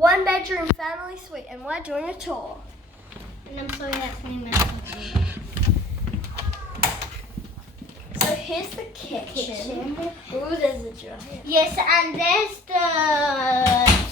one-bedroom family suite, and we're doing a tour. And I'm sorry that's me messaging. So here's the kitchen. Ooh, there's a dryer. Yes, and there's the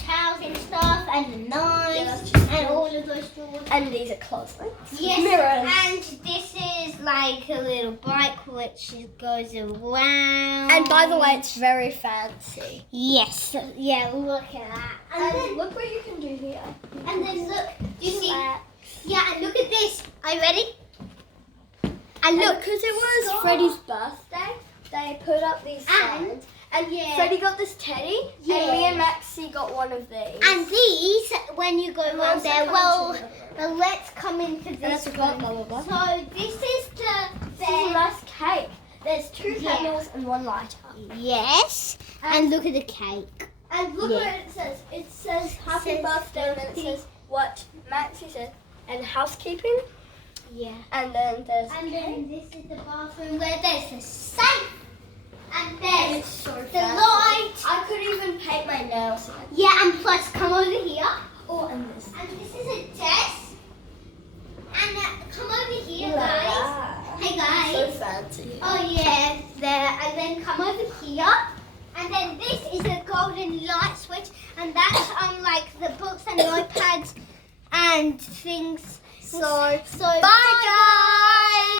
towels and stuff, and the knives, and all of those drawers. And these are clothesline. Yes, Mirrors. and this is like a little bike which goes around. And by the way, it's very fancy. Yes, yeah, look at that. And then look what you can do here. And then look, do you see? Yeah, and look at this. Are you ready? And look, because it was Freddie's birthday, they put up these signs. And yeah. Freddie got this teddy, and me and Maxie got one of these. And these, when you go around there, well, let's come into this one. So this is the This is a nice cake. There's 2 candles and 1 lighter. Yes, and look at the cake. And look what it says. It says happy birthday, and then it says what Maxie said, and housekeeping. Yeah. And then there's then this is the bathroom where there's a safe. And there's so the fancy. light. I could even paint my nails. Yeah, and plus come over here. Oh, and this. And this is a desk. And come over here, Look at guys. that. Hey, guys. So fancy. Oh, yeah, there. And then come over here. And then this is a golden light switch. And that's like the books and the iPads and things. So bye, guys.